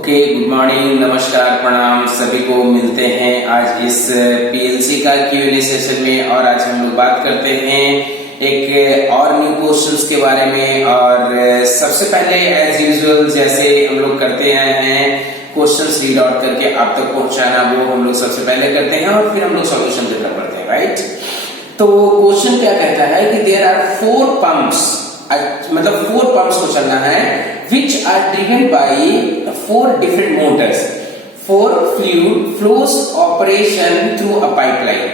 Okay, good morning, नमस्कार, प्रणाम सभी को। मिलते हैं आज इस पीएलसी का क्यूएनए सेशन में और आज हम लोग बात करते हैं एक और न्यू क्वेश्चंस के बारे में। और सबसे पहले एज यूजुअल जैसे हम लोग करते आए हैं, क्वेश्चंस रीड आउट करके आप तक पहुंचाना वो हम लोग सबसे पहले करते हैं और फिर हम लोग सॉल्यूशन देना पड़ते हैं, राइट। तो क्वेश्चन क्या कहता है कि देयर आर 4 पंप्स, मतलब 4 पंप्स को चलना है which are driven by 4 different motors for fluid flows operation through a pipeline.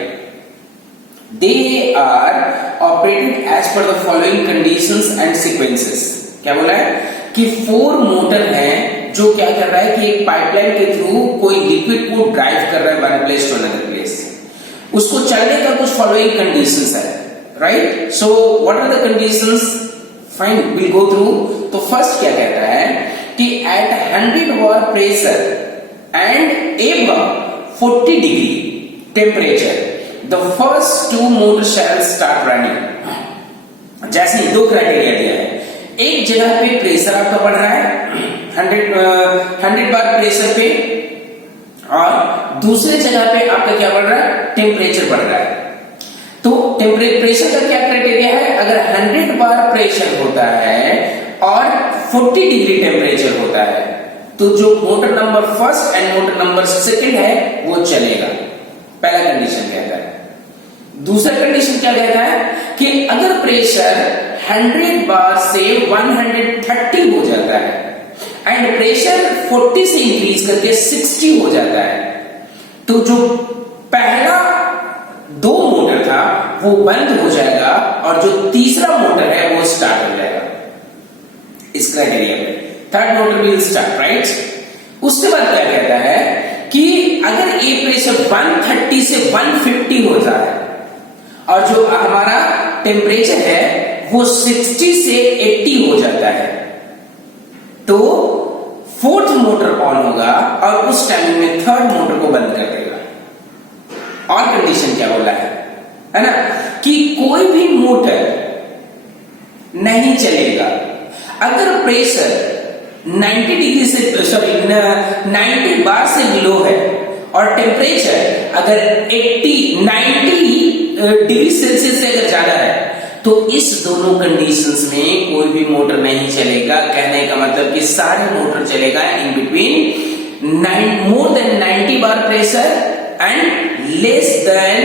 They are operated as per the following conditions and sequences. क्या बोला है कि 4 मोटर हैं जो क्या कर रहा है कि एक पाइपलाइन के थ्रू कोई लिक्विड को ड्राइव कर रहा है one place to another place. उसको चलने का कुछ फॉलोइंग कंडीशंस है, right. So what are the conditions? Fine, will go through. तो फर्स्ट क्या कहता है कि at 100 bar pressure and above 40 degree temperature the first 2 motor shall start running. जैसे 2 क्राइटेरिया दिया है, एक जगह पे प्रेशर आपका बढ़ रहा है 100 bar प्रेशर पे, और दूसरे जगह पे आपका क्या बढ़ रहा है? टेम्परेचर बढ़ रहा है। तो प्रेशर का क्या क्राइटेरिया है? अगर 100 बार प्रेशर होता है और 40 डिग्री टेम्परेचर होता है तो जो motor number first and motor number second है वो चलेगा। पहला कंडीशन कहता है। दूसरा कंडीशन क्या कहता है कि अगर प्रेशर 100 बार से 130 हो जाता है एंड प्रेशर 40 से इंक्रीज करके 60 हो जाता है तो जो पहला 2 मोटर था वो बंद हो जाएगा और जो तीसरा मोटर है वो स्टार्ट हो जाएगा इस क्राइटेरिया पे। Third motor will start, right. उसके बाद क्या कहता है कि अगर ये प्रेशर 130 से 150 होता है और जो हमारा टेम्परेचर है वो 60 से 80 हो जाता है तो 4th मोटर ऑन होगा और उस टाइम में 3rd मोटर को बंद कर देगा। और कंडीशन क्या बोला है ना, कि कोई भी मोटर नहीं चलेगा अगर प्रेशर 90 डिग्री से 90 बार से बिलो है और टेम्परेचर अगर 90 डिग्री सेल्सियस से अगर ज्यादा है तो इस दोनों कंडीशंस में कोई भी मोटर नहीं चलेगा। कहने का मतलब कि सारे मोटर चलेगा in between more than 90 bar pressure and less than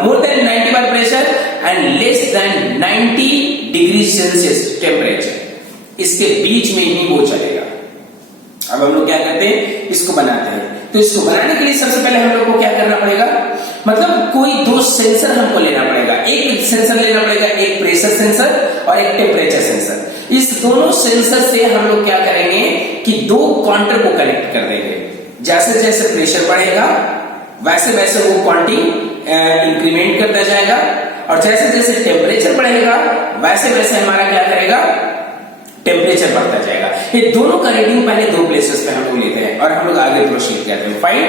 more than 90 bar pressure and less than 90 degree Celsius temperature, इसके बीच में ही वो चलेगा। अब हम लोग क्या करते हैं, इसको बनाते हैं। तो इसको बनाने के लिए सबसे पहले हम लोग को क्या करना पड़ेगा, मतलब कोई 2 सेंसर हमको लेना पड़ेगा। एक सेंसर लेना पड़ेगा, एक प्रेशर सेंसर और एक टेम्परेचर सेंसर। इस दोनों सेंसर से हम लोग क्या करेंगे कि 2 काउंटर को कनेक्ट कर देंगे। जैसे जैसे प्रेशर बढ़ेगा वैसे वैसे वो क्वांटिटी इंक्रीमेंट करता जाएगा और जैसे जैसे टेम्परेचर बढ़ेगा वैसे वैसे हमारा क्या करेगा, टेम्परेचर बढ़ता जाएगा। ये दोनों का रीडिंग पहले 2 प्लेसेस पे हम लोग लेते हैं और हम लोग आगे प्रोसीड करते हैं। फाइन,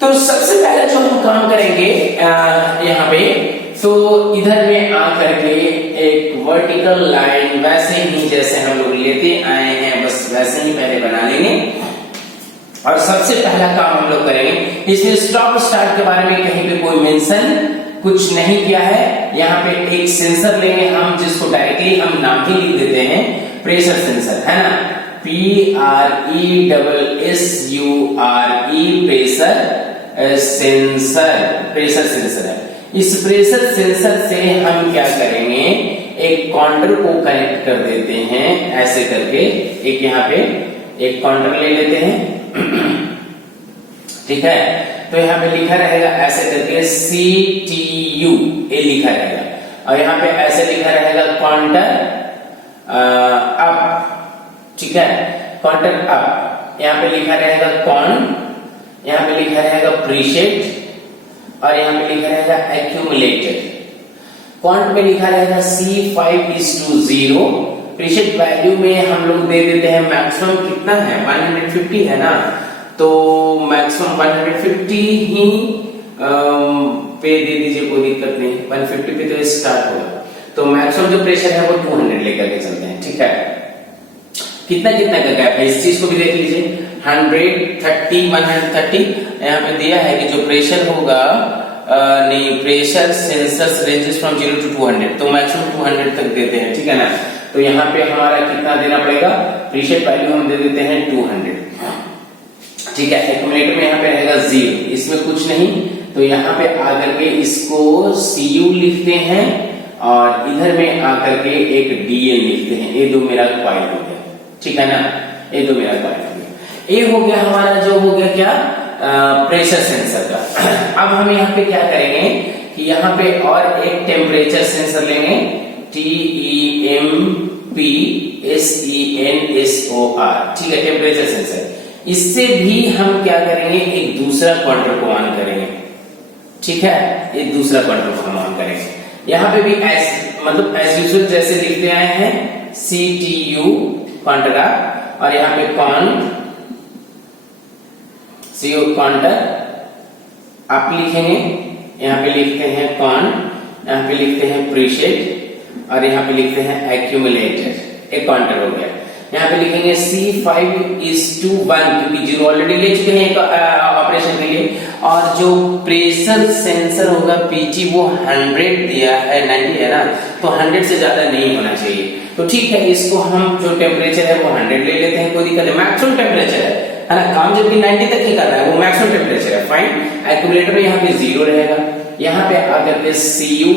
तो सबसे पहले जो हम काम करेंगे यहाँ पे, तो इधर में आकर के एक वर्टिकल लाइन वैसे ही जैसे हम लोग लेते आए हैं बस वैसे ही पहले बना लेंगे। और सबसे पहला काम हम लोग करेंगे, इसमें स्टॉप स्टार्ट के बारे में कहीं पे कोई मेंशन कुछ नहीं किया है। यहाँ पे एक सेंसर लेंगे हम जिसको डायरेक्टली हम नाम ही लिख देते हैं प्रेशर सेंसर, है ना, PRESSURE pressure sensor, pressure sensor है। इस प्रेशर सेंसर से हम क्या करेंगे, एक काउंटर को कनेक्ट कर देते हैं ऐसे करके। एक यहाँ पे एक काउंटर ले लेते हैं, ठीक है। तो यहाँ पे लिखा रहेगा ऐसे करके CTU, ये लिखा रहेगा और यहाँ पे ऐसे लिखा रहेगा काउंटर अप, ठीक है, काउंटर अप। यहाँ पे लिखा रहेगा कॉन, यहाँ पे लिखा रहेगा प्रीसेट और यहाँ पे लिखा रहेगा एक्यूमुलेटर। काउंट में लिखा रहेगा C5:0। प्रीसेट वैल्यू में हम लोग दे देते हैं मैक्सिमम कितना है, 150 है ना, तो मैक्सिमम 150 ही पे दे दीजिए, कोई दिक्कत नहीं। 150 पे तो स्टार्ट होगा तो मैक्सिमम जो प्रेशर है वो 200 लेकर के चलते हैं, ठीक है। कितना कितना का गैप है इस चीज को भी देख लीजिए। 130 130 यहाँ पे दिया है कि जो प्रेशर होगा नहीं, pressure sensors ranges from 0 to 200, तो मैक्सिमम 200 तक देते हैं, ठीक है ना। तो यहाँ पे हमारा कितना देना पड़ेगा, प्रीसेट वैल्यू हम दे देते हैं 200, ठीक है। एक्यूमुलेटर में यहाँ पे रहेगा 0, इसमें कुछ नहीं, तो यहाँ पे आकर के इसको Cu लिखते हैं और इधर में आकर के एक Dn लिखते हैं। ये दो मेरा कॉइल हो गया, ठीक है ना, ये दो मेरा कॉइल हो गया। ये हो गया हमारा जो हो गया क्या, प्रेशर सेंसर का। अब हम यहाँ पे क्या करेंगे कि यहाँ पे और एक टेम्परेचर सेंसर लेंगे, TEMPSENSOR, ठीक है, टेम्परेचर सेंसर। इससे भी हम क्या करेंगे, एक दूसरा क्वांटम को ऑन करेंगे, ठीक है, एक दूसरा क्वांटम को हम ऑन करेंगे। यहाँ पे भी मतलब एज यूजुअल जैसे लिखते आए हैं CTU क्वांटरा, और यहाँ पे CO क्वांटर आप लिखेंगे, यहाँ पे लिखते हैं यहाँ पे लिखते हैं प्रीसेट, और यहाँ पे लिखते हैं एक्यूमुलेटर, एक क्वांटर हो गया। यहाँ पे लिखेंगे C5:1, क्योंकि 0 ऑलरेडी ले चुके हैं एक ऑपरेशन के लिए, और जो प्रेशर सेंसर होगा PG वो 100 दिया है, 90 है ना, तो 100 से ज्यादा नहीं होना चाहिए। तो ठीक है, इसको हम जो टेम्परेचर है वो 100 ले लेते हैं, कोई दिक्कत नहीं, मैक्सिमम टेम्परेचर है ना, काम जब भी 90 तक ही करना है, वो मैक्सिमम टेम्परेचर है, फाइन। एक्यूमुलेटर में यहाँ पे 0 रहेगा, यहाँ पे आकर के Cu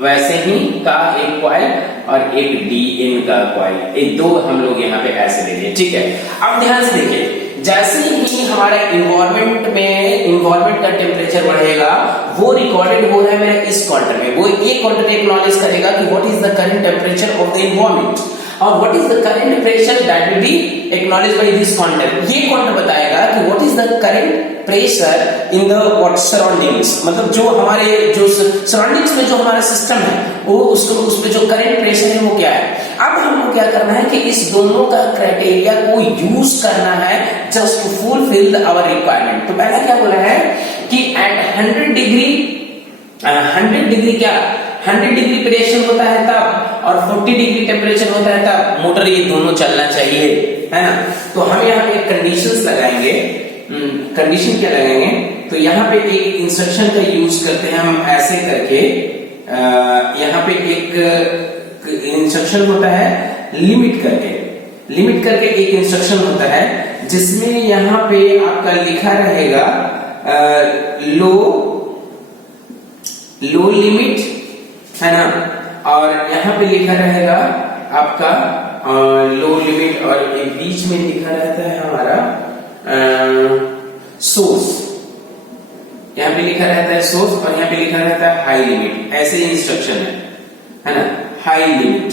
वैसे ही का एक कॉइल और एक Dn का कॉइल, एक दो हम लोग यहाँ पे ऐसे ले लिए, ठीक है। अब ध्यान से देखिए, जैसे ही हमारा इन्वायरमेंट का टेम्परेचर बढ़ेगा, वो रिकॉर्डेड हो रहा है मेरा इस क्वांटम में, वो एक क्वांटम एक्नॉलेज करेगा कि what is the current temperature of the environment, और what is the current pressure that will be acknowledged by this quantum. ये क्वांटम बताएगा कि what is the current pressure in the what surroundings, मतलब जो हमारे जो सराउंडिंग्स में जो हमारा सिस्टम है वो उसमें जो करंट प्रेशर है वो क्या है। अब हमको क्या करना है कि इस दोनों का क्राइटेरिया को यूज करना है just to fulfil our requirement. तो पहला क्या बोला है कि एट 100 डिग्री क्या 100 डिग्री प्रेशर होता है तब, और 40 डिग्री टेम्परेचर होता है तब मोटर ये दोनों चलना चाहिए, है ना। तो हम यहाँ पे कंडीशंस लगाएंगे, कंडीशन क्या लगाएंगे, तो यहाँ पे एक इंस्ट्रक्शन का यूज करते हैं हम ऐसे करके, यहाँ पे एक इंस्ट्रक्शन होता है लिमिट करके एक इंस्ट्रक्शन होता है जिसमें यहाँ पे आपका लिखा रहेगा लो लिमिट, है ना, और यहाँ पे लिखा रहेगा आपका लो लिमिट, और बीच में लिखा रहता है हमारा सोर्स, यहाँ पे लिखा रहता है सोर्स, और यहाँ पे लिखा रहता है हाई लिमिट, ऐसे इंस्ट्रक्शन है ना, हाई लिमिट,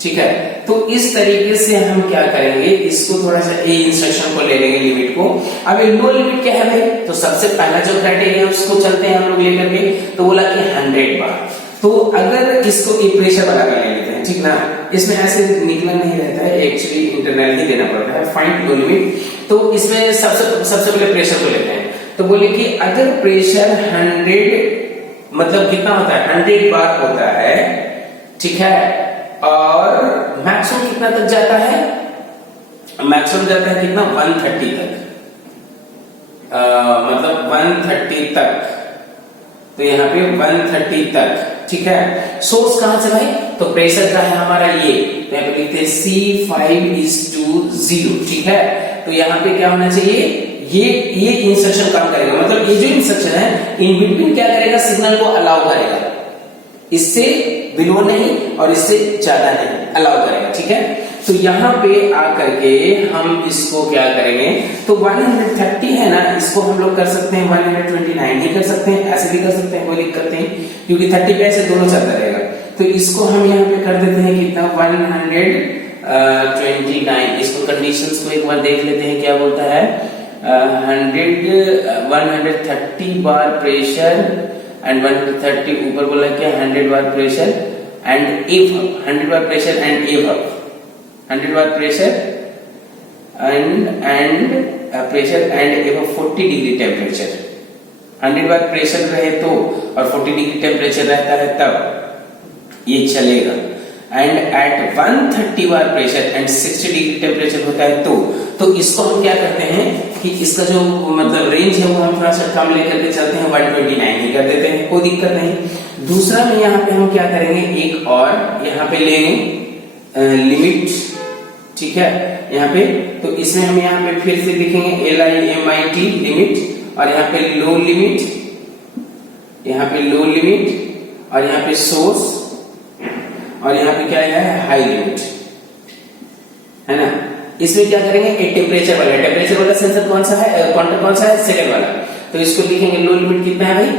ठीक है। तो इस तरीके से हम क्या करेंगे, इसको थोड़ा सा ए इंस्ट्रक्शन को ले लेंगे लिमिट को। अब लो लिमिट क्या है भाई, तो सबसे पहला जो क्राइटेरिया उसको चलते हैं हम लोग लेकर के, तो बोला कि 100 बार। तो अगर इसको एक प्रेशर वाला कर लेते हैं, ठीक ना, इसमें ऐसे निकला नहीं रहता है, एक्चुअली इंटरनल ही देना पड़ता है, फाइंड लो लिमिट। तो इसमें सबसे पहले प्रेशर को लेते हैं, तो बोले कि अगर प्रेशर 100 मतलब कितना होता है 100 बार होता है, ठीक है, और मैक्सिमम कितना तक जाता है, मैक्सिमम जाता है कितना 130 तक, मतलब 130 तक, तो यहाँ पे 130 तक, ठीक है। सोर्स कहां से भाई, तो प्रेशर का है हमारा ये, तो यहाँ पे लिखते हैं C5:0, ठीक है। तो यहाँ पे क्या होना चाहिए, ये इंस्ट्रक्शन काम करेगा, मतलब ये जो इंस्ट्रक्शन है इन बिटवीन क्या करेगा, सिग्नल को अलाउ करेगा, इससे बिलो नहीं और इससे ज्यादा नहीं, अलाउ करेगा, ठीक है। तो यहाँ पे आकर के हम इसको क्या करेंगे, तो 130 है ना, इसको हम लोग कर सकते हैं 129 ही कर सकते हैं, ऐसे भी कर सकते हैं, कोई दिक्कत नहीं, क्योंकि 30 पे ऐसे दोनों चलता रहेगा। तो इसको हम यहाँ पे कर देते हैं कितना 129। इसको कंडीशंस को एक बार देख लेते हैं क्या बोलता है, 130 बार प्रेशर एंड 130 ऊपर बोला क्या 100 bar pressure and F, 100 bar pressure and F, 100 bar pressure and pressure and F 40 degree temperature, 100 bar pressure रहे तो और 40 डिग्री टेम्परेचर रहता है तब ये चलेगा। And at 130 bar pressure and 60 degree temperature होता है तो इसको हम क्या करते हैं कि इसका जो मतलब रेंज है वो हम थोड़ा सा कम लेकर के चलते हैं, 129 ही कर देते हैं, कोई दिक्कत नहीं। दूसरा में यहाँ पे हम क्या करेंगे, एक और यहाँ पे लेंगे लिमिट, ठीक है, यहाँ पे तो इसमें हम यहाँ पे फिर से लिखेंगे LIMIT लिमिट, और यहाँ पे लो लिमिट, यहाँ पे लो लिमिट, और यहाँ पे सोर्स, और यहाँ पे क्या है हाई लिमिट, है ना। इसमें क्या करेंगे, एक टेम्परेचर वाला सेंसर कौन सा है, क्वांटम कौन सा है, सेकंड वाला, तो इसको लिखेंगे लो लिमिट कितना है भाई,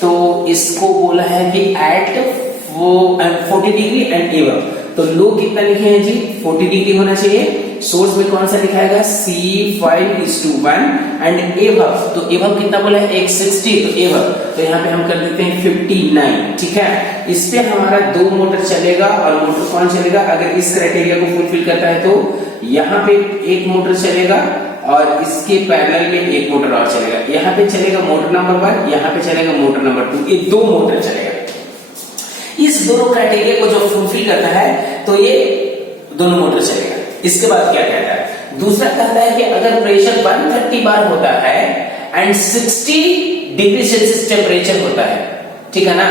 तो इसको बोला है कि एट वो 40 डिग्री एंड एबव, तो लो कितना लिखे हैं जी, 40 डिग्री होना चाहिए। सोर्स में कौन सा लिखाएगा, C5:1 एंड एबव, तो एबव कितना बोला है 160, तो एबव तो यहाँ पे हम कर देते हैं 59, ठीक है। इस पे हमारा 2 मोटर चलेगा, और मोटर कौन चलेगा, अगर इस क्राइटेरिया को फुलफिल करता है तो यहाँ पे एक मोटर चलेगा और इसके पैरेलल में एक मोटर और चलेगा, यहाँ पे चलेगा मोटर नंबर 1, यहाँ पे चलेगा मोटर नंबर 2, ये 2 मोटर चलेगा। इस दोनों क्राइटेरिया को जो फुलफिल करता है तो ये दोनों मोटर चलेगा। इसके बाद क्या कहता है, दूसरा कहता है कि अगर प्रेशर 130 बार होता है एंड 60 डिग्री सेल्सियस टेम्परेचर होता है, ठीक है ना,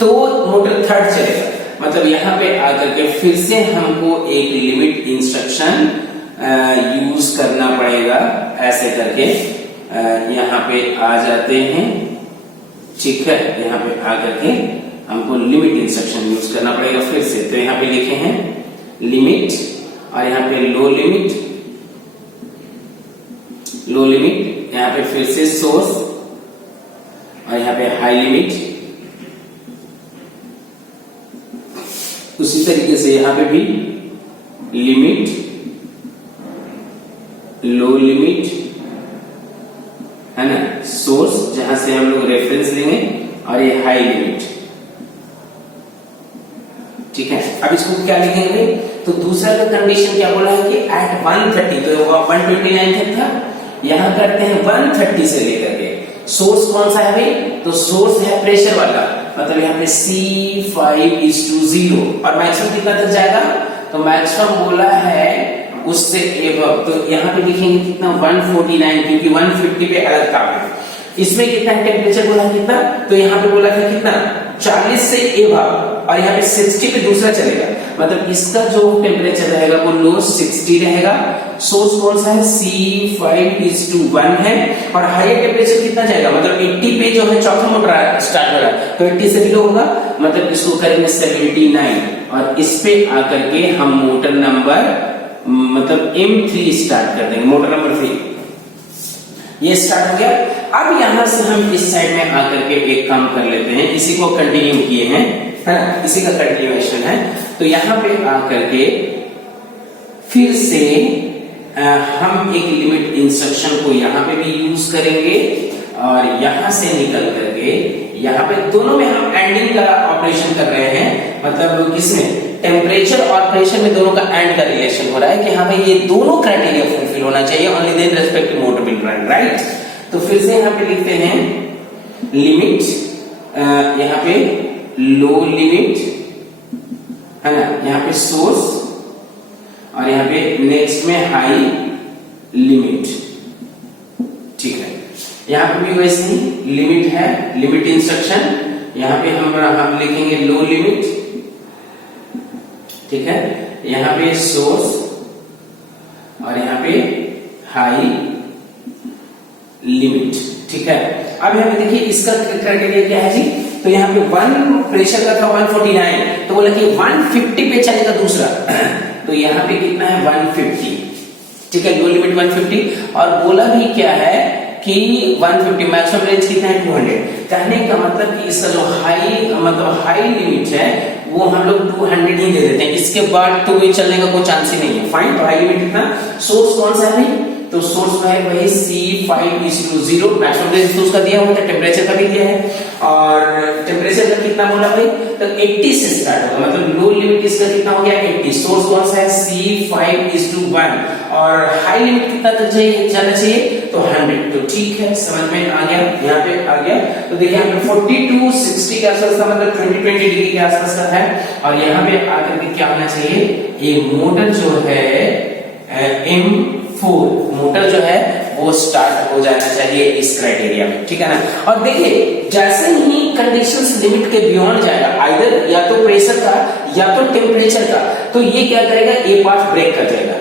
तो मोटर थर्ड चलेगा। मतलब यहाँ पे आकर के फिर से हमको एक लिमिट इंस्ट्रक्शन यूज करना पड़ेगा, ऐसे करके यहाँ पे आ जाते हैं, ठीक है, यहाँ पे आकर के हमको लिमिट इंस्ट्रक्शन यूज करना पड़ेगा फिर से। तो यहाँ पे लिखे हैं लिमिट, और यहाँ पे लो लिमिट, यहाँ पे फिर से सोर्स, और यहाँ पे हाई लिमिट। उसी तरीके से यहाँ पे भी लिमिट, लो लिमिट, है ना, सोर्स जहां से हम लोग रेफरेंस लेंगे, और ये हाई लिमिट, ठीक है। अब इसको क्या लिखेंगे, तो दूसरा का कंडीशन क्या बोला है कि एट 130, तो 129 तक था, यहां करते हैं 130 से लेकर के। सोर्स कौन सा है भाई, तो सोर्स है प्रेशर वाला, मतलब यहाँ पे C5:0, और मैक्सिमम कितना तक जाएगा, तो मैक्सिमम बोला है उससे एबव, तो यहाँ पे लिखेंगे कितना 149, क्योंकि 150 पे अलग काम है। इसमें कितना टेम्परेचर बोला कितना, तो यहाँ पे बोला था कितना 40 से एबव, और यहाँ पे 60 पे दूसरा चलेगा, मतलब इसका जो टेम्परेचर रहेगा वो लो 60 रहेगा। सोर्स कौन सा है, C5:1 है, और हायर टेम्परेचर कितना जाएगा, मतलब 80 पे जो है चौथा मोटर स्टार्ट हो रहा है, तो 80 से भी लो होगा, मतलब इसको करेंगे 79, और इस पे आकर के हम मोटर नंबर मतलब M3 स्टार्ट कर देंगे, मोटर नंबर 3 ये स्टार्ट हो गया। अब यहां से हम इस साइड में आकर के एक काम कर लेते हैं, इसी को कंटिन्यू किए हैं, है ना, इसी का कंटिन्यूएशन है। तो यहाँ पे आकर के फिर से हम एक लिमिट इंस्ट्रक्शन को यहाँ पे भी यूज करेंगे, और यहां से निकल करके यहाँ पे दोनों में हम एंडिंग का ऑपरेशन कर रहे हैं, मतलब किसमें, टेम्परेचर और प्रेशर में दोनों का एंड का रिलेशन हो रहा है कि हाँ भाई ये दोनों क्राइटेरिया फुलफिल होना चाहिए, only then respective motor will run, right. तो फिर से यहाँ पे लिखते हैं लिमिट, यहाँ पे लो लिमिट, है ना, यहाँ पे सोर्स, और यहाँ पे नेक्स्ट में हाई लिमिट, ठीक है। यहाँ पे भी वैसे ही लिमिट है, लिमिट इंस्ट्रक्शन, यहाँ पे हम लिखेंगे लो लिमिट, ठीक है, यहाँ पे सोर्स, और यहाँ पे हाई लिमिट, ठीक है। अब यहाँ पे देखिए इसका क्राइटेरिया क्या है जी, तो यहाँ पे 1 प्रेशर का था 149, तो बोला कि 150 पे चलेगा दूसरा, तो यहाँ पे कितना है 150, ठीक है, लो लिमिट 150, और बोला भी क्या है कि 150 मैक्सिमम रेंज कितना है 200। कहने का मतलब कि इसका जो हाई मतलब हाई लिमिट है वो हम लोग 200 ही दे देते हैं, इसके बाद तो ये चलने का कोई चांस ही नहीं है, फाइन। तो हाई लिमिट कितना, सोर्स कौन सा है भाई, तो सोर्स में है वही C5:0, मैक्सिमम रेंज तो उसका दिया हुआ है, टेम्परेचर का भी दिया है, और टेम्परेचर का कितना बोला भाई, तो 80 से स्टार्ट होगा, मतलब लो लिमिट लिमिट इसका कितना हो गया 80, सोर्स कौन सा है C5:1 और हाई लिमिट कितना तक जाना चाहिए तो 100। तो ठीक है, समझ में आ गया, यहाँ पे आ गया। तो देखिए यहाँ पे 42 60 के आसपास का मतलब 20 डिग्री के आसपास का है और यहाँ पे आकर के क्या होना चाहिए, ये मोटर जो है M4 मोटर जो है वो स्टार्ट हो जाना चाहिए इस क्राइटेरिया में, ठीक है ना। और देखिए जैसे ही कंडीशंस लिमिट के बियॉन्ड जाएगा, आइदर या तो प्रेशर का या तो टेम्परेचर का, तो ये क्या करेगा, ये पार्ट ब्रेक कर जाएगा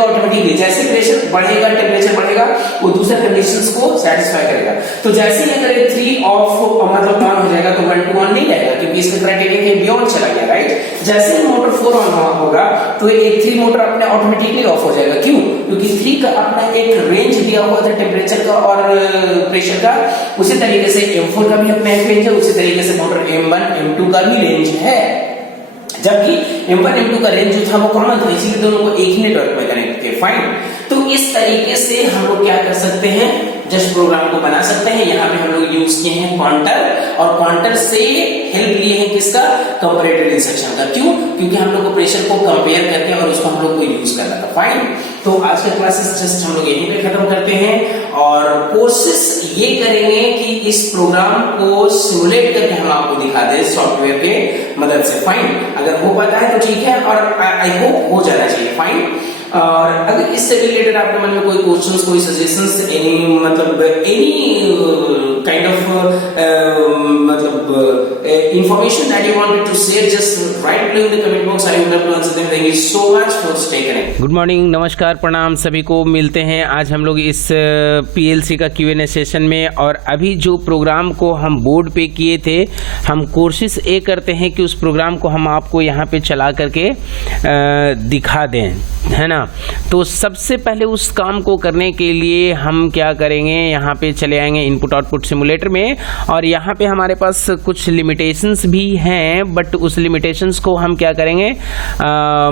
ऑटोमेटिकली। जैसे प्रेशर बढ़ेगा, टेम्परेचर बढ़ेगा, वो दूसरे कंडीशंस को सेटिस्फाई करेगा। तो जैसे ही अगर 3 ऑफ मतलब ऑन हो जाएगा तो 1 to 1 नहीं जाएगा क्योंकि इसका क्राइटेरिया के बियॉन्ड चला गया, राइट। जैसे ही मोटर 4 ऑन होगा तो ये 3 मोटर अपने ऑटोमेटिकली ऑफ हो जाएगा। क्यों? क्योंकि 3 का अपना एक रेंज दिया हुआ था टेम्परेचर का और प्रेशर का, उसी तरीके से M4 का भी अपना एक रेंज है, उसी तरीके से मोटर M1 M2 का भी रेंज है। जबकि M1 M2 का रेंज जो था वो कॉमन था, इसीलिए दोनों को एक ही नेटवर्क में कनेक्ट किया। फाइन, तो इस तरीके से हम लोग क्या कर सकते हैं, जस्ट प्रोग्राम को बना सकते हैं। यहाँ पे हम लोग यूज किए हैं क्वांटर और क्वांटर से हेल्प लिए हैं किसका, कंपैरेटर इंस्ट्रक्शन का। क्यों? क्योंकि हम लोग को प्रेशर को कंपेयर करके और उसको हम लोग को यूज करना था। फाइन, तो आज का क्लासेस जस्ट हम लोग यहीं पे खत्म करते हैं और कोशिश ये करेंगे कि इस प्रोग्राम को सिमुलेट करके हम आपको दिखा दें सॉफ्टवेयर के मदद से। फाइन, अगर हो पाता है तो ठीक है और आई होप हो जाना चाहिए। फाइन, और अगर इससे रिलेटेड आपके मन में कोई क्वेश्चंस, कोई सजेशंस, एनी मतलब any kind of information that you wanted to share, just write below in the comment box. I will love to answer them. Thank you so much for staying connected. Good morning, नमस्कार, प्रणाम सभी को। मिलते हैं आज हम लोग इस PLC का Q&A सेशन में। और अभी जो प्रोग्राम को हम बोर्ड पे किए थे, हम कोशिश ये करते हैं कि उस प्रोग्राम को हम आपको यहाँ पे चला करके दिखा दें, है ना। तो सबसे पहले उस काम को करने के लिए हम क्या करेंगे, यहाँ पे चले आएंगे इनपुट आउटपुट सिमुलेटर में और यहाँ पे हमारे पास कुछ लिमिटेशंस भी हैं, बट उस लिमिटेशंस को हम क्या करेंगे,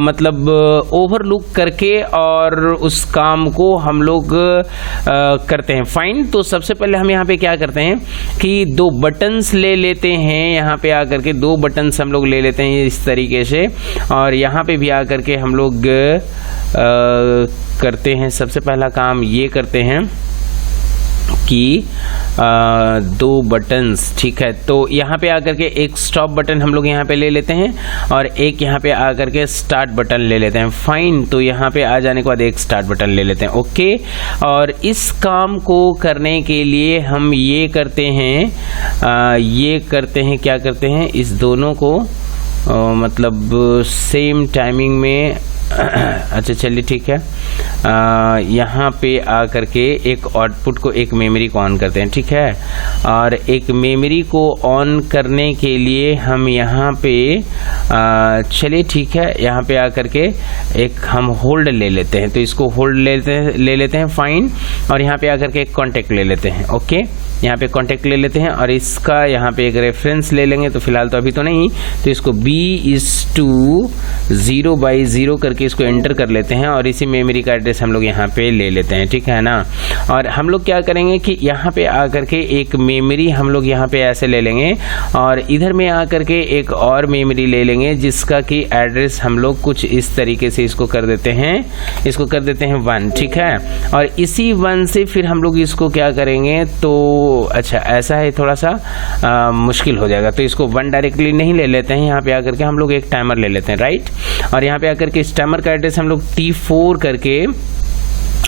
मतलब ओवरलुक करके और उस काम को हम लोग करते हैं। फाइन, तो सबसे पहले हम यहाँ पे क्या करते हैं कि 2 बटन्स ले लेते हैं। यहाँ पे आकर के 2 बटन्स हम लोग ले लेते हैं इस तरीके से और यहाँ पे भी आकर के हम लोग करते हैं। सबसे पहला काम ये करते हैं कि 2 बटन्स, ठीक है। तो यहाँ पे आकर के एक स्टॉप बटन हम लोग यहाँ पे ले लेते हैं और एक यहाँ पे आकर के स्टार्ट बटन ले लेते हैं। फाइन, तो यहाँ पे आ जाने के बाद एक स्टार्ट बटन ले लेते हैं। ओके, और इस काम को करने के लिए हम ये करते हैं क्या करते हैं, इस दोनों को मतलब सेम टाइमिंग में अच्छा चलिए ठीक है। यहाँ पे आकर के एक आउटपुट को, एक मेमोरी को ऑन करते हैं, ठीक है। और एक मेमोरी को ऑन करने के लिए हम यहाँ पे चलिए ठीक है, यहाँ पे आकर के एक हम होल्ड ले लेते हैं। तो इसको होल्ड ले लेते हैं। फाइन, और यहाँ पे आकर के एक कॉन्टेक्ट ले लेते हैं। ओके, यहाँ पे कॉन्टेक्ट ले लेते हैं और इसका यहाँ पे एक रेफरेंस ले लेंगे। तो फिलहाल तो अभी तो नहीं, तो इसको B=0/0 करके इसको एंटर कर लेते हैं और इसी मेमोरी का एड्रेस हम लोग यहाँ पे ले लेते हैं, ठीक है ना। और हम लोग क्या करेंगे कि यहाँ पे आकर के एक मेमोरी हम लोग यहाँ पे ऐसे ले लेंगे और इधर में आकर के एक और मेमोरी ले लेंगे जिसका कि एड्रेस हम लोग कुछ इस तरीके से इसको कर देते हैं, 1, ठीक है। और इसी 1 से फिर हम लोग इसको क्या करेंगे, तो अच्छा ऐसा है, थोड़ा सा मुश्किल हो जाएगा। तो इसको 1 डायरेक्टली नहीं ले लेते हैं, यहाँ पे आकर के हम लोग एक टाइमर ले लेते हैं, राइट। और यहाँ पे आकर के इस टाइमर का एड्रेस हम लोग T4 करके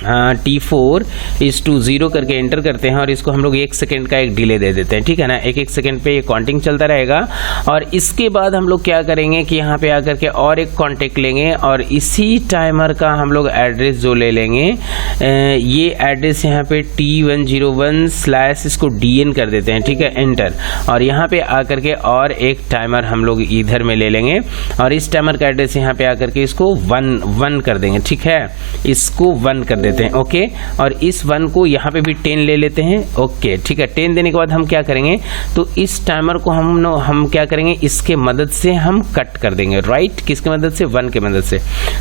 T4:0 करके एंटर करते हैं और इसको हम लोग 1 सेकेंड का एक डिले दे देते हैं, ठीक है ना। 1 सेकेंड पे ये काउंटिंग चलता रहेगा। और इसके बाद हम लोग क्या करेंगे कि यहाँ पे आकर के और एक कॉन्टेक्ट लेंगे और इसी टाइमर का हम लोग एड्रेस जो ले लेंगे, ये एड्रेस यहाँ पे T101/ इसको DN कर देते हैं, ठीक है, एंटर। और यहाँ पे आकर के और एक टाइमर हम लोग इधर में ले लेंगे और इस टाइमर का एड्रेस यहाँ पे आकर के इसको 1 कर देंगे, ठीक है, इसको 1 कर देते देते हैं। ओके, और इस 1 को यहाँ पे भी 10 ले लेते हैं। ओके, ठीक है, 10 देने के बाद हम क्या करेंगे, तो इस टाइमर को हम क्या करेंगे, इसके मदद से हम कट कर देंगे। राइट, किसके मदद से, 1 के मदद से।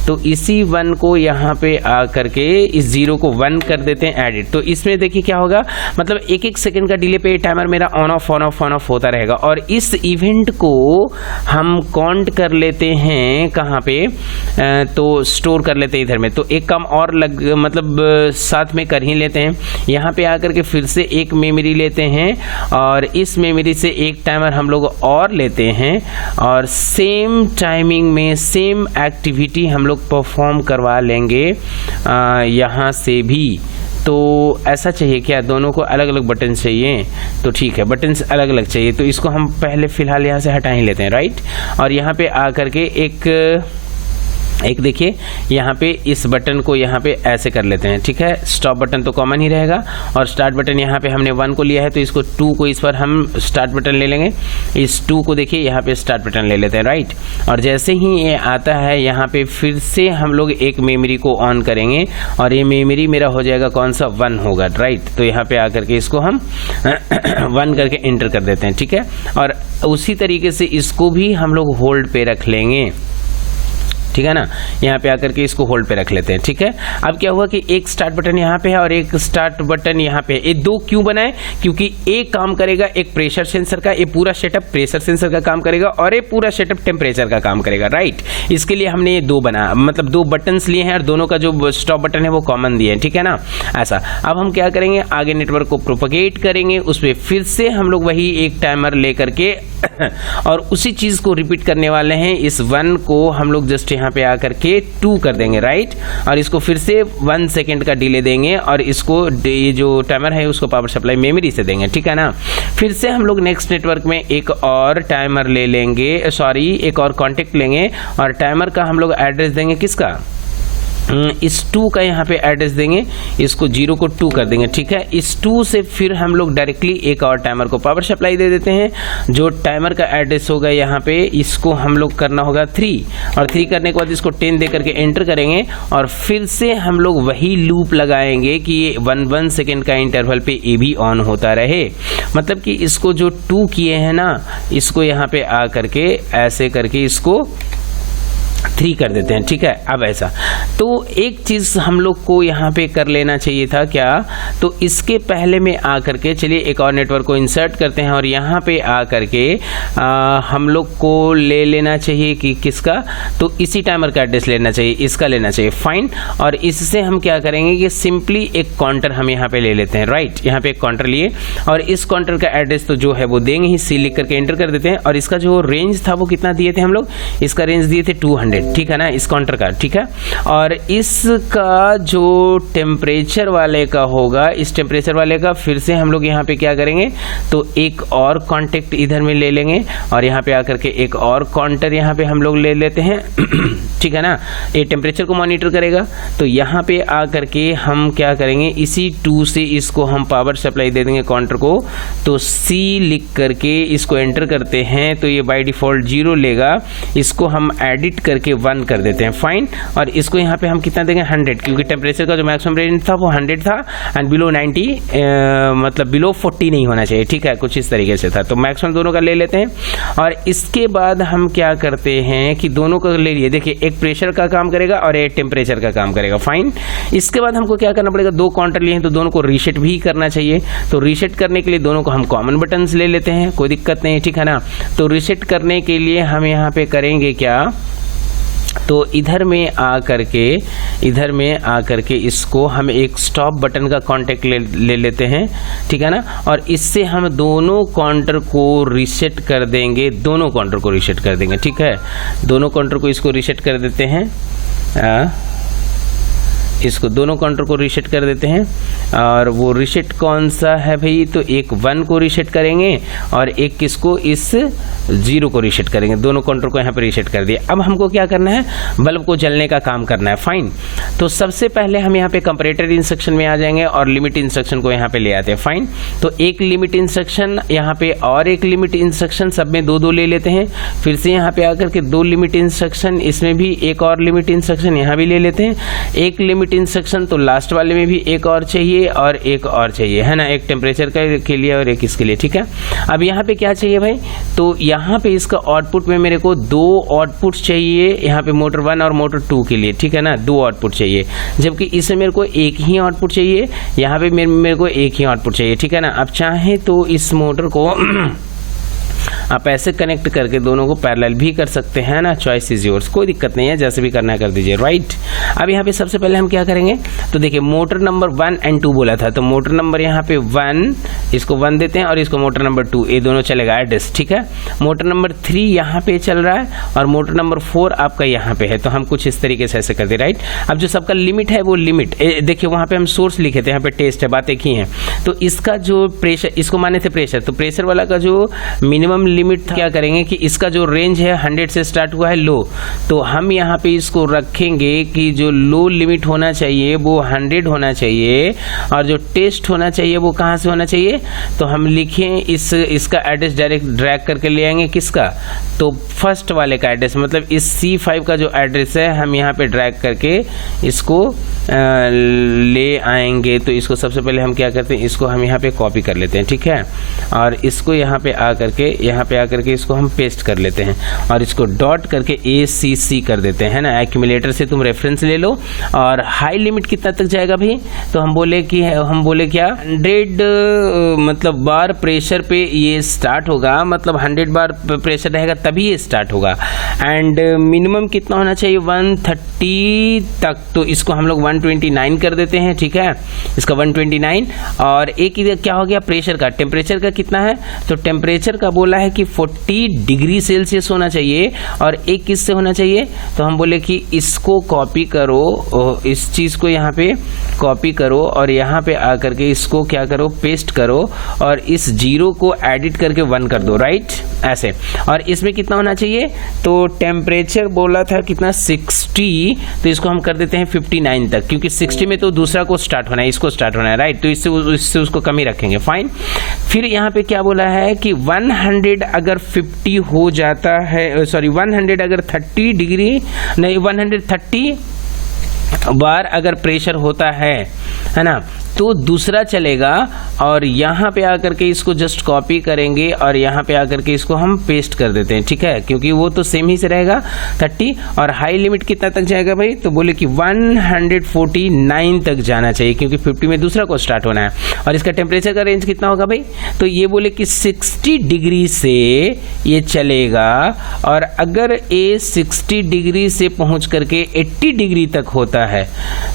तो इसी 1 को यहाँ पे आ करके इस 0 को 1 कर देते हैं एडिट। तो इसमें देखिए क्या होगा, मतलब 1-1 सेकंड का डिले पे टाइमर मेरा ऑन ऑफ होता रहेगा। और इस इवेंट को हम काउंट कर लेते हैं कहाँ पे, तो स्टोर कर लेते हैं इधर में। तो एक काम और मतलब साथ में कर ही लेते हैं। यहाँ पे आकर के फिर से एक मेमोरी लेते हैं और इस मेमोरी से एक टाइमर हम लोग और लेते हैं और सेम टाइमिंग में सेम एक्टिविटी हम लोग परफॉर्म करवा लेंगे यहाँ से भी। तो ऐसा चाहिए क्या, दोनों को अलग अलग बटन चाहिए, तो ठीक है, बटन्स अलग अलग चाहिए, तो इसको हम पहले फिलहाल यहाँ से हटा ही लेते हैं। राइट, और यहाँ पे आकर के एक देखिए यहाँ पे इस बटन को यहाँ पे ऐसे कर लेते हैं। ठीक है, स्टॉप बटन तो कॉमन ही रहेगा और स्टार्ट बटन यहाँ पे हमने 1 को लिया है, तो इसको 2 को इस पर हम स्टार्ट बटन ले लेंगे। इस 2 को देखिए यहाँ पे स्टार्ट बटन ले लेते हैं। राइट, और जैसे ही ये आता है यहाँ पे फिर से हम लोग एक मेमोरी को ऑन करेंगे और ये मेमोरी मेरा हो जाएगा कौन सा, 1 होगा। राइट, तो यहाँ पे आकर के इसको हम 1 करके एंटर कर देते हैं। ठीक है, और उसी तरीके से इसको भी हम लोग होल्ड पे रख लेंगे। ठीक है ना, यहाँ पे आकर के इसको होल्ड पे रख लेते हैं। ठीक है, अब क्या हुआ कि एक स्टार्ट बटन यहाँ पे है और एक स्टार्ट बटन यहाँ पे है। ये 2 क्यों बनाए, क्योंकि एक काम करेगा एक प्रेशर सेंसर का, ये पूरा सेटअप प्रेशर सेंसर का काम करेगा और ये पूरा सेटअप टेम्परेचर का काम करेगा। राइट, इसके लिए हमने ये 2 बना, मतलब 2 बटन्स लिए हैं और दोनों का जो स्टॉप बटन है वो कॉमन दिए हैं। ठीक है ना, ऐसा। अब हम क्या करेंगे, आगे नेटवर्क को प्रोपगेट करेंगे, उसमें फिर से हम लोग वही एक टाइमर ले करके और उसी चीज को रिपीट करने वाले हैं। इस 1 को हम लोग जस्ट यहाँ पे आकर के 2 कर देंगे। राइट, और इसको फिर से 1 सेकेंड का डिले देंगे और इसको ये जो टाइमर है उसको पावर सप्लाई मेमोरी से देंगे। ठीक है ना, फिर से हम लोग नेक्स्ट नेटवर्क में एक और टाइमर ले लेंगे, एक और कॉन्टेक्ट लेंगे और टाइमर का हम लोग एड्रेस देंगे किसका, इस 2 का यहाँ पे एड्रेस देंगे, इसको 0 को 2 कर देंगे। ठीक है, इस 2 से फिर हम लोग डायरेक्टली एक और टाइमर को पावर सप्लाई दे देते हैं। जो टाइमर का एड्रेस होगा यहाँ पे, इसको हम लोग करना होगा 3 और 3 करने के बाद इसको 10 दे करके एंटर करेंगे और फिर से हम लोग वही लूप लगाएंगे कि ये 1 सेकेंड का इंटरवल पे ये भी ऑन होता रहे। मतलब कि इसको जो 2 किए हैं ना, इसको यहाँ पे आ करके ऐसे करके इसको 3 कर देते हैं। ठीक है, अब ऐसा। तो एक चीज हम लोग को यहाँ पे कर लेना चाहिए था क्या, तो इसके पहले में आकर के चलिए एक और नेटवर्क को इंसर्ट करते हैं और यहाँ पे आकर के हम लोग को ले लेना चाहिए कि किसका, तो इसी टाइमर का एड्रेस लेना चाहिए, इसका लेना चाहिए। फाइन, और इससे हम क्या करेंगे कि सिंपली एक काउंटर हम यहाँ पे ले लेते हैं। राइट, यहाँ पे एक काउंटर लिए और इस काउंटर का एड्रेस तो जो है वो देंगे ही, सी लिख करके एंटर कर देते हैं और इसका जो रेंज था वो कितना दिए थे हम लोग, इसका रेंज दिए थे 200। ठीक है ना, इस काउंटर का। ठीक है, और इसका जो टेम्परेचर वाले का होगा, इस टेम्परेचर वाले का फिर से हम लोग यहाँ पे क्या करेंगे, तो एक और कॉन्टेक्ट इधर में ले लेंगे और यहाँ पे आकर के एक और काउंटर यहाँ पे हम लोग ले लेते हैं। ठीक है ना, ये टेम्परेचर को मॉनिटर करेगा। तो यहाँ पे आकर के हम क्या करेंगे, इसी 2 से इसको हम पावर सप्लाई दे देंगे काउंटर को। तो C लिख करके इसको एंटर करते हैं तो ये बाय डिफॉल्ट 0 लेगा, इसको हम एडिट करके 1 कर देते हैं। फाइन, और इसको यहाँ पे हम कितना देंगे, 100, क्योंकि टेम्परेचर का जो मैक्सिमम रेंज था वो 100 था एंड बिलो 90 मतलब बिलो 40 नहीं होना चाहिए। ठीक है, कुछ इस तरीके से था। तो मैक्सिमम दोनों का ले लेते हैं और इसके बाद हम क्या करते हैं कि दोनों का ले लिए। देखिए, एक प्रेशर का काम करेगा और एक टेम्परेचर का काम करेगा। फाइन, इसके बाद हमको क्या करना पड़ेगा, 2 काउंटर लिए हैं तो दोनों को रीसेट भी करना चाहिए। तो रीसेट करने के लिए दोनों को हम कॉमन बटन्स ले लेते हैं, कोई दिक्कत नहीं। ठीक है ना, तो रीसेट करने के लिए हम यहाँ पे करेंगे क्या, तो इधर में आकर के इसको हम एक स्टॉप बटन का कांटेक्ट ले लेते हैं। ठीक है ना, और इससे हम दोनों काउंटर को रीसेट कर देंगे, दोनों काउंटर को रीसेट कर देंगे। ठीक है, दोनों काउंटर को इसको रीसेट कर देते हैं, इसको दोनों काउंटर को रीसेट कर देते हैं। और वो रीसेट कौन सा है भाई, तो एक 1 को रीसेट करेंगे और एक किसको, इस 0 को रीसेट करेंगे, दोनों काउंटर को यहाँ पे रीसेट कर दिया। अब हमको क्या करना है, बल्ब को जलने का काम करना है। फाइन, तो सबसे पहले हम यहाँ पे कंपैरेटर इंस्ट्रक्शन में आ जाएंगे और लिमिट इंस्ट्रक्शन को यहाँ पे ले आते हैं। फाइन, तो एक लिमिट इंस्ट्रक्शन यहाँ पे और एक लिमिट इंस्ट्रक्शन, सब में 2-2 ले लेते हैं। फिर से यहाँ पे आकर के 2 लिमिट इंस्ट्रक्शन, इसमें भी एक और लिमिट इंस्ट्रक्शन यहाँ भी ले लेते हैं। एक लिमिट इंस्ट्रक्शन तो लास्ट वाले में भी एक और चाहिए और एक और चाहिए, है ना, एक टेम्परेचर के लिए और एक इसके लिए। ठीक है, अब यहाँ पे क्या चाहिए भाई, तो यहाँ पे इसका आउटपुट में मेरे को 2 आउटपुट चाहिए, यहाँ पे मोटर 1 और मोटर 2 के लिए। ठीक है ना, 2 आउटपुट चाहिए, जबकि इसमें मेरे को एक ही आउटपुट चाहिए, यहाँ पे मेरे को एक ही आउटपुट चाहिए। ठीक है ना, अब चाहे तो इस मोटर को आप ऐसे कनेक्ट करके दोनों को पैरेलल भी कर सकते हैं ना, चॉइस इज योर्स, कोई दिक्कत नहीं है, जैसे भी करना है कर दीजिए। राइट, अब यहाँ पे सबसे पहले हम क्या करेंगे, तो देखिए मोटर नंबर 1 और 2 बोला था, तो मोटर नंबर यहाँ पे 1, इसको 1 देते हैं और इसको मोटर नंबर 2, ये दोनों चलेगा एड्रेस। ठीक है, मोटर नंबर 3 यहाँ पे चल रहा है और मोटर नंबर 4 आपका यहाँ पे है, तो हम कुछ इस तरीके से ऐसे कर दे। राइट, अब जो सबका लिमिट है वो लिमिट देखिए, वहाँ पे हम सोर्स लिखे थे, यहाँ पे टेस्ट है, बातें की हैं, तो इसका जो प्रेशर, इसको माने थे प्रेशर, तो प्रेशर वाला का जो मिनिमम लिमिट था, क्या करेंगे कि इसका जो रेंज है 100 से स्टार्ट हुआ है लो, तो हम यहाँ पे इसको रखेंगे कि जो लो लिमिट होना चाहिए वो 100 होना चाहिए और जो टेस्ट होना चाहिए वो कहाँ से होना चाहिए, तो हम लिखें इसका एड्रेस डायरेक्ट ड्रैग करके ले आएंगे, किसका, तो फर्स्ट वाले का एड्रेस, मतलब इस C5 का जो एड्रेस है हम यहाँ पे ड्रैग करके इसको ले आएंगे। तो इसको सबसे पहले हम क्या करते हैं, इसको हम यहाँ पे कॉपी कर लेते हैं। ठीक है, और इसको यहाँ पे आकर के इसको हम पेस्ट कर लेते हैं और इसको डॉट करके ACC कर देते हैं, है ना। एक्यूमुलेटर से तुम रेफरेंस ले लो। और हाई लिमिट कितना तक जाएगा भाई, तो हम बोले क्या 100 मतलब बार प्रेशर पे ये स्टार्ट होगा, मतलब 100 बार प्रेशर रहेगा तभी ये स्टार्ट होगा। एंड मिनिमम कितना होना चाहिए, 130 तक, तो इसको हम लोग 129 कर देते हैं। ठीक है, इसका 129। और एक इधर क्या हो गया, प्रेशर का, टेम्परेचर का कितना है, तो टेम्परेचर का बोला है कि 40 डिग्री सेल्सियस होना चाहिए और एक किससे होना चाहिए, तो हम बोले कि इसको कॉपी करो, इस चीज को यहाँ पे कॉपी करो और यहाँ पे आकर के इसको क्या करो, पेस्ट करो और इस 0 को एडिट करके 1 कर दो। राइट, ऐसे। और इसमें कितना होना चाहिए, तो टेम्परेचर बोला था कितना 60, तो इसको हम कर देते हैं 59 तक, क्योंकि 60 में तो दूसरा को स्टार्ट होना है, इसको स्टार्ट होना है। राइट, तो इससे उसको कम ही रखेंगे। फाइन, फिर यहाँ पे क्या बोला है कि 100 अगर 50 हो जाता है, सॉरी 100 अगर 30 डिग्री नहीं, 130 बार अगर प्रेशर होता है ना, तो दूसरा चलेगा। और यहाँ पे आकर के इसको जस्ट कॉपी करेंगे और यहाँ पे आकर के इसको हम पेस्ट कर देते हैं। ठीक है, क्योंकि वो तो सेम ही से रहेगा 30। और हाई लिमिट कितना तक जाएगा भाई, तो बोले कि 149 तक जाना चाहिए, क्योंकि 50 में दूसरा को स्टार्ट होना है। और इसका टेम्परेचर का रेंज कितना होगा भाई, तो ये बोले कि 60 डिग्री से ये चलेगा। और अगर ये 60 डिग्री से पहुँच करके 80 डिग्री तक होता है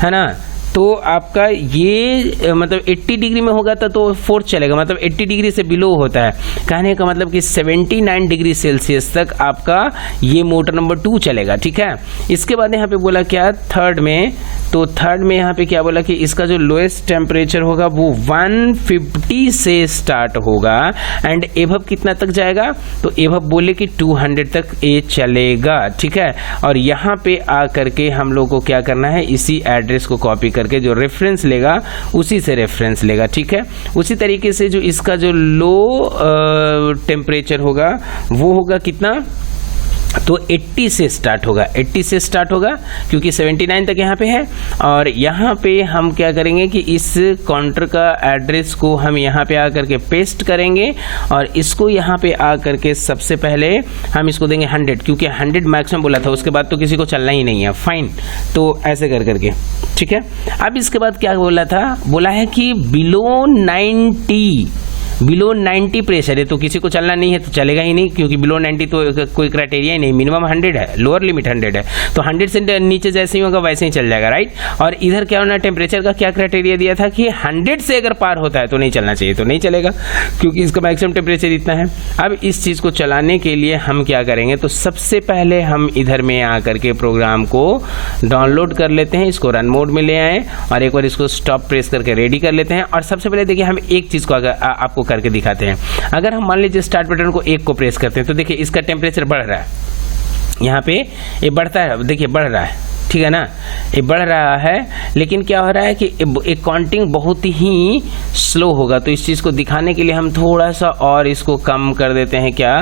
ना, तो आपका ये मतलब 80 डिग्री में होगा तो 4th चलेगा, मतलब 80 डिग्री से बिलो होता है। कहने का मतलब कि 79 डिग्री सेल्सियस तक आपका ये मोटर नंबर 2 चलेगा। ठीक है, इसके बाद यहाँ पे बोला क्या, थर्ड में, तो थर्ड में यहाँ पे क्या बोला कि इसका जो लोएस्ट टेम्परेचर होगा वो 150 से स्टार्ट होगा एंड एभव कितना तक जाएगा, तो एभव बोले कि 200 तक ये चलेगा। ठीक है, और यहाँ पे आकर के हम लोग को क्या करना है, इसी एड्रेस को कॉपी करके जो रेफरेंस लेगा उसी से रेफरेंस लेगा। ठीक है, उसी तरीके से जो इसका जो लो टेम्परेचर होगा वो होगा कितना, तो 80 से स्टार्ट होगा, 80 से स्टार्ट होगा क्योंकि 79 तक यहाँ पे है। और यहाँ पे हम क्या करेंगे कि इस काउंटर का एड्रेस को हम यहाँ पे आकर के पेस्ट करेंगे और इसको यहाँ पे आकर के सबसे पहले हम इसको देंगे 100, क्योंकि 100 मैक्सिमम बोला था, उसके बाद तो किसी को चलना ही नहीं है। फाइन, तो ऐसे कर करके ठीक है। अब इसके बाद क्या बोला था, बोला है कि बिलो 90 प्रेशर है, तो किसी को चलना नहीं है, तो चलेगा ही नहीं, क्योंकि बिलो 90 तो कोई क्राइटेरिया ही नहीं, मिनिमम 100 है, लोअर लिमिट 100 है, तो 100 से नीचे जैसे ही होगा वैसे ही चल जाएगा। राइट, और इधर क्या होना, टेम्परेचर का क्या क्राइटेरिया दिया था कि 100 से अगर पार होता है तो नहीं चलना चाहिए, तो नहीं चलेगा क्योंकि इसका मैक्सिमम टेम्परेचर इतना है। अब इस चीज़ को चलाने के लिए हम क्या करेंगे, तो सबसे पहले हम इधर में आकर के प्रोग्राम को डाउनलोड कर लेते हैं, इसको रन मोड में ले आए और एक बार इसको स्टॉप प्रेस करके रेडी कर लेते हैं। और सबसे पहले देखिए हम एक चीज़ को आपको करके दिखाते हैं। अगर हम मान लीजिए स्टार्ट बटन को 1 को प्रेस करते हैं तो देखिए इसका टेम्परेचर बढ़ रहा है, यहाँ पे ये बढ़ता है, देखिए बढ़ रहा है, ठीक है ना, ये बढ़ रहा है। लेकिन क्या हो रहा है कि एक काउंटिंग बहुत ही स्लो होगा, तो इस चीज़ को दिखाने के लिए हम थोड़ा सा और इसको कम कर देते हैं। क्या,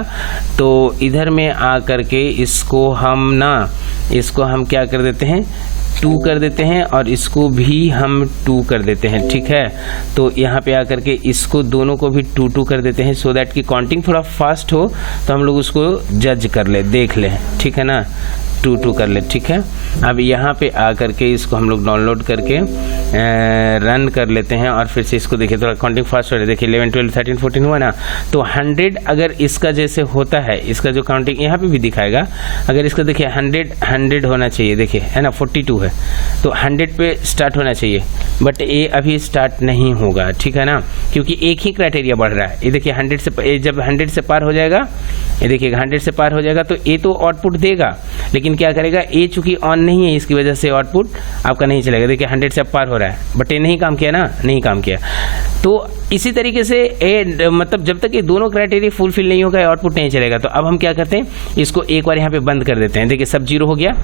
तो इधर में आ करके इसको हम क्या कर देते हैं, 2 कर देते हैं, और इसको भी हम 2 कर देते हैं, ठीक है। तो यहाँ पे आकर के इसको दोनों को भी 2 कर देते हैं, सो दैट कि काउंटिंग थोड़ा फास्ट हो, तो हम लोग उसको जज कर ले, देख ले, ठीक है ना, 2 कर ले, ठीक है। अब यहाँ पे आकर के इसको हम लोग डाउनलोड करके रन कर लेते हैं, और फिर से इसको देखिए थोड़ा काउंटिंग फास्ट हो रहा है, देखिए 11, 12, 13, 14 हुआ ना। तो 100 अगर इसका जैसे होता है, इसका जो काउंटिंग यहाँ पे भी दिखाएगा, अगर इसका देखिए 100 होना चाहिए, देखिए है ना, 42 है, तो 100 पे स्टार्ट होना चाहिए, बट ये अभी स्टार्ट नहीं होगा, ठीक है ना, क्योंकि एक ही क्राइटेरिया बढ़ रहा है। ये देखिए 100 से, जब 100 से पार हो जाएगा, ये देखिए 100 से पार हो जाएगा तो ये तो आउटपुट देगा, लेकिन क्या करेगा, ये चूंकि ऑन नहीं है, इसकी वजह से आउटपुट आपका नहीं चलेगा। देखिए 100 से पार हो रहा है, बट ये नहीं काम किया ना, नहीं काम किया। तो इसी तरीके से ये मतलब जब तक ये दोनों क्राइटेरिया फुलफिल नहीं होगा, आउटपुट नहीं चलेगा। तो अब हम क्या करते हैं, इसको एक बार यहाँ पे बंद कर देते हैं, देखिए सब 0 हो गया,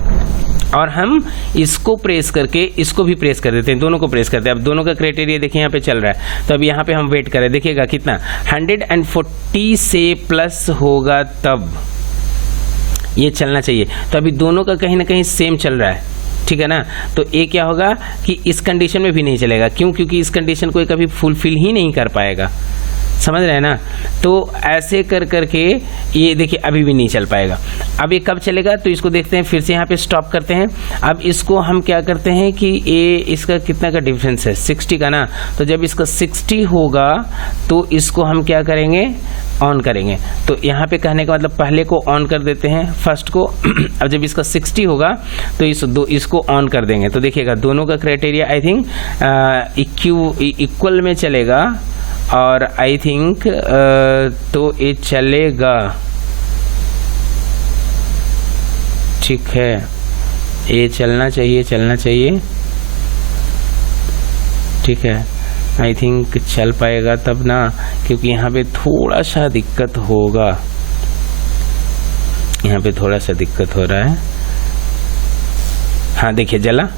और हम इसको प्रेस करके इसको भी प्रेस कर देते हैं, दोनों को प्रेस करते हैं। अब दोनों का क्राइटेरिया देखिए यहाँ पे चल रहा है, तो अब यहाँ पे हम वेट करें, देखिएगा कितना 140 से प्लस होगा तब ये चलना चाहिए। तो अभी दोनों का कहीं ना कहीं सेम चल रहा है, ठीक है ना। तो ये क्या होगा कि इस कंडीशन में भी नहीं चलेगा, क्यों, क्योंकि इस कंडीशन को कभी फुलफिल ही नहीं कर पाएगा, समझ रहे हैं ना। तो ऐसे कर करके ये देखिए अभी भी नहीं चल पाएगा। अब ये कब चलेगा, तो इसको देखते हैं, फिर से यहाँ पे स्टॉप करते हैं। अब इसको हम क्या करते हैं कि ये इसका कितना का डिफरेंस है, 60 का ना, तो जब इसका 60 होगा तो इसको हम क्या करेंगे, ऑन करेंगे। तो यहाँ पे कहने का मतलब पहले को ऑन कर देते हैं, फर्स्ट को। अब जब इसका 60 होगा तो इसको ऑन कर देंगे, तो देखिएगा दोनों का क्राइटेरिया आई थिंक इक्वल में चलेगा, और आई थिंक तो ये चलेगा, ठीक है, ये चलना चाहिए, ठीक है, आई थिंक चल पाएगा तब ना, क्योंकि यहाँ पे थोड़ा सा दिक्कत होगा, यहाँ पे थोड़ा सा दिक्कत हो रहा है। हाँ देखिए जला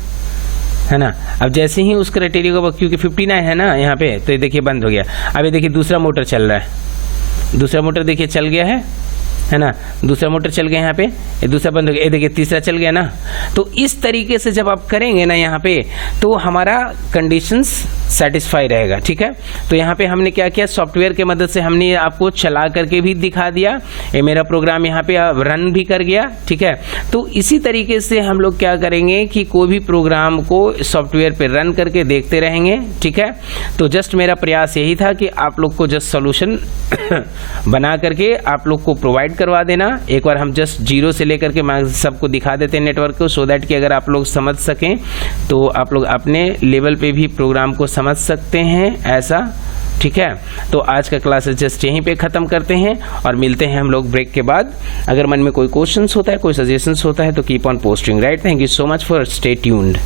है ना। अब जैसे ही उस क्राइटेरिया को, क्योंकि 59 है ना यहाँ पे, तो ये देखिए बंद हो गया। अब ये देखिए दूसरा मोटर चल रहा है, दूसरा मोटर देखिए चल गया है ना, दूसरा मोटर चल गया यहाँ पे, ये दूसरा बंद हो गया, ये देखिए तीसरा चल गया ना। तो इस तरीके से जब आप करेंगे ना यहाँ पे, तो हमारा कंडीशंस सेटिस्फाई रहेगा, ठीक है। तो यहाँ पे हमने क्या किया, सॉफ्टवेयर के मदद से हमने आपको चला करके भी दिखा दिया, ये मेरा प्रोग्राम यहाँ पे रन भी कर गया, ठीक है। तो इसी तरीके से हम लोग क्या करेंगे कि कोई भी प्रोग्राम को सॉफ्टवेयर पे रन करके देखते रहेंगे, ठीक है। तो जस्ट मेरा प्रयास यही था कि आप लोग को जस्ट सोल्यूशन बना करके आप लोग को प्रोवाइड करवा देना। एक बार हम जस्ट 0 से लेकर के मैं सबको दिखा देते हैं नेटवर्क को, सो दैट कि अगर आप लोग समझ सकें तो आप लोग अपने लेवल पे भी प्रोग्राम को समझ सकते हैं, ऐसा, ठीक है। तो आज का क्लास जस्ट यहीं पे ख़त्म करते हैं, और मिलते हैं हम लोग ब्रेक के बाद। अगर मन में कोई क्वेश्चंस होता है, कोई सजेशंस होता है, तो keep on posting, right. Thank you so much for stay tuned.